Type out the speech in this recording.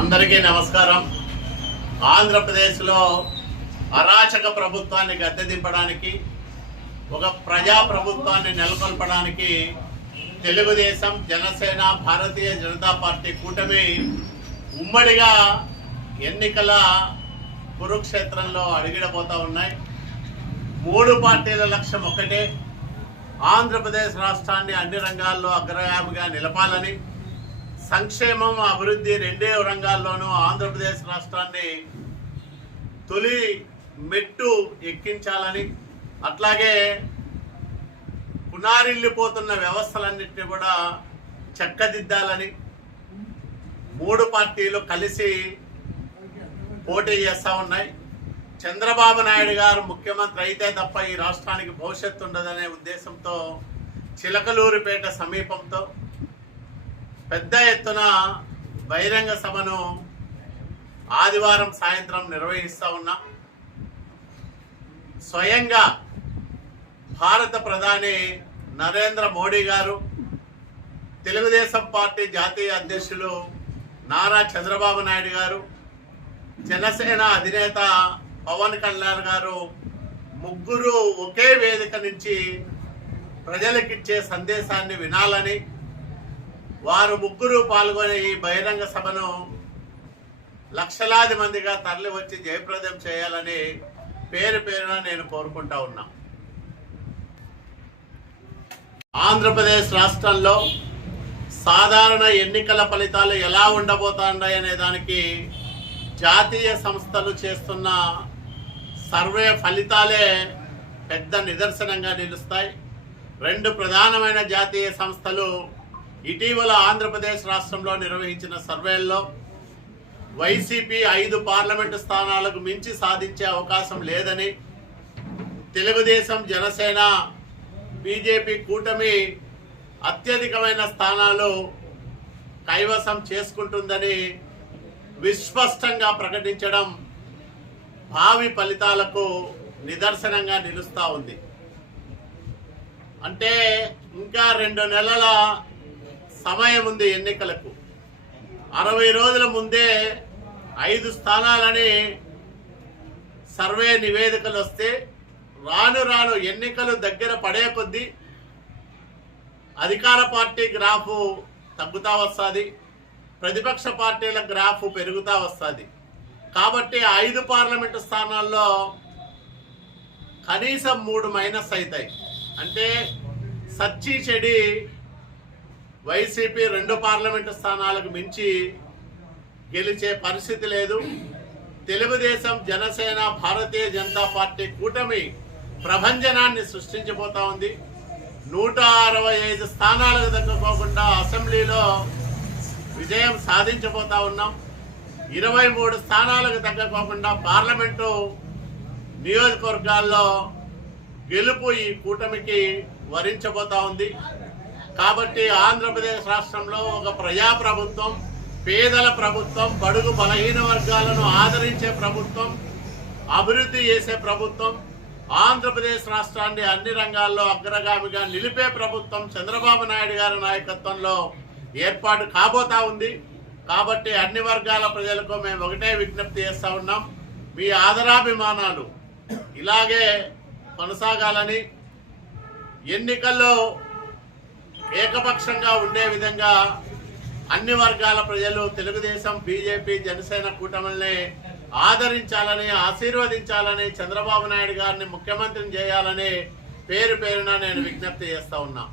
అందరికీ నమస్కారం. ఆంధ్రప్రదేశ్లో అరాచక ప్రభుత్వాన్ని గద్దె దింపడానికి ఒక ప్రజా ప్రభుత్వాన్ని నెలకొల్పడానికి తెలుగుదేశం జనసేన భారతీయ జనతా పార్టీ కూటమి ఉమ్మడిగా ఎన్నికల కురుక్షేత్రంలో అడిగిడబోతా ఉన్నాయి. మూడు పార్టీల లక్ష్యం ఒక్కటే. ఆంధ్రప్రదేశ్ రాష్ట్రాన్ని అన్ని రంగాల్లో అగ్రగామిగా నిలపాలని సంక్షేమం అభివృద్ధి రెండే రంగాల్లోనూ ఆంధ్రప్రదేశ్ రాష్ట్రాన్ని తొలి మెట్టు ఎక్కించాలని అట్లాగే పునారిల్లిపోతున్న వ్యవస్థలన్నింటినీ కూడా చక్కదిద్దాలని మూడు పార్టీలు కలిసి పోటీ చేస్తూ ఉన్నాయి. చంద్రబాబు నాయుడు గారు ముఖ్యమంత్రి అయితే తప్ప ఈ రాష్ట్రానికి భవిష్యత్తు ఉండదనే ఉద్దేశంతో చిలకలూరిపేట సమీపంతో పెద్ద ఎత్తున బహిరంగ సభను ఆదివారం సాయంత్రం నిర్వహిస్తా ఉన్నా. స్వయంగా భారత ప్రధాని నరేంద్ర మోడీ గారు తెలుగుదేశం పార్టీ జాతీయ అధ్యక్షులు నారా చంద్రబాబు నాయుడు గారు జనసేన అధినేత పవన్ కళ్యాణ్ గారు ముగ్గురు ఒకే వేదిక నుంచి ప్రజలకిచ్చే సందేశాన్ని వినాలని వారు ముగ్గురు పాల్గొనే ఈ బహిరంగ సభను లక్షలాది మందిగా తరలి వచ్చి జయప్రదం చేయాలని పేరు పేరున నేను కోరుకుంటా ఉన్నా. ఆంధ్రప్రదేశ్ రాష్ట్రంలో సాధారణ ఎన్నికల ఫలితాలు ఎలా ఉండబోతున్నాయి అనే దానికి జాతీయ సంస్థలు చేస్తున్న సర్వే ఫలితాలే పెద్ద నిదర్శనంగా నిలుస్తాయి. రెండు ప్రధానమైన జాతీయ సంస్థలు ఇటీవల ఆంధ్రప్రదేశ్ రాష్ట్రంలో నిర్వహించిన సర్వేల్లో వైసీపీ ఐదు పార్లమెంటు స్థానాలకు మించి సాధించే అవకాశం లేదని తెలుగుదేశం జనసేన బీజేపీ కూటమి అత్యధికమైన స్థానాలు కైవసం చేసుకుంటుందని విస్పష్టంగా ప్రకటించడం భావి ఫలితాలకు నిదర్శనంగా నిలుస్తూ ఉంది. అంటే ఇంకా రెండు నెలల సమయం ఉంది ఎన్నికలకు. అరవై రోజుల ముందే ఐదు స్థానాలని సర్వే నివేదికలు వస్తే రాను రాను ఎన్నికలు దగ్గర పడే కొద్దీ అధికార పార్టీ గ్రాఫ్ తగ్గుతా వస్తుంది ప్రతిపక్ష పార్టీల గ్రాఫ్ పెరుగుతూ వస్తుంది. కాబట్టి ఐదు పార్లమెంటు స్థానాల్లో కనీసం మూడు మైనస్ అవుతాయి అంటే సచ్చి చెడి వైసీపీ రెండు పార్లమెంటు స్థానాలకు మించి గెలిచే పరిస్థితి లేదు. తెలుగుదేశం జనసేన భారతీయ జనతా పార్టీ కూటమి ప్రభంజనాన్ని సృష్టించబోతా ఉంది. నూట అరవై ఐదు స్థానాలకు దక్కకోకుండా అసెంబ్లీలో విజయం సాధించబోతా ఉన్నాం. ఇరవై మూడు స్థానాలకు తగ్గకోకుండా పార్లమెంటు నియోజకవర్గాల్లో గెలుపు ఈ కూటమికి వరించబోతా ఉంది. కాబట్టి ఆంధ్రప్రదేశ్ రాష్ట్రంలో ఒక ప్రజా ప్రభుత్వం పేదల ప్రభుత్వం బడుగు బలహీన వర్గాలను ఆదరించే ప్రభుత్వం అభివృద్ధి చేసే ప్రభుత్వం ఆంధ్రప్రదేశ్ రాష్ట్రాన్ని అన్ని రంగాల్లో అగ్రగామిగా నిలిపే ప్రభుత్వం చంద్రబాబు నాయుడు గారి నాయకత్వంలో ఏర్పాటు కాబోతా ఉంది. కాబట్టి అన్ని వర్గాల ప్రజలకు మేము ఒకటే విజ్ఞప్తి చేస్తూ ఉన్నాం. మీ ఆదరాభిమానాలు ఇలాగే కొనసాగాలని. ఎన్నికల్లో ఏకపక్షంగా ఉండే విధంగా అన్ని వర్గాల ప్రజలు తెలుగుదేశం బీజేపీ జనసేన కూటమిని ఆదరించాలని ఆశీర్వదించాలని చంద్రబాబు నాయుడు గారిని ముఖ్యమంత్రిని చేయాలని పేరు పేరున నేను విజ్ఞప్తి చేస్తా ఉన్నా.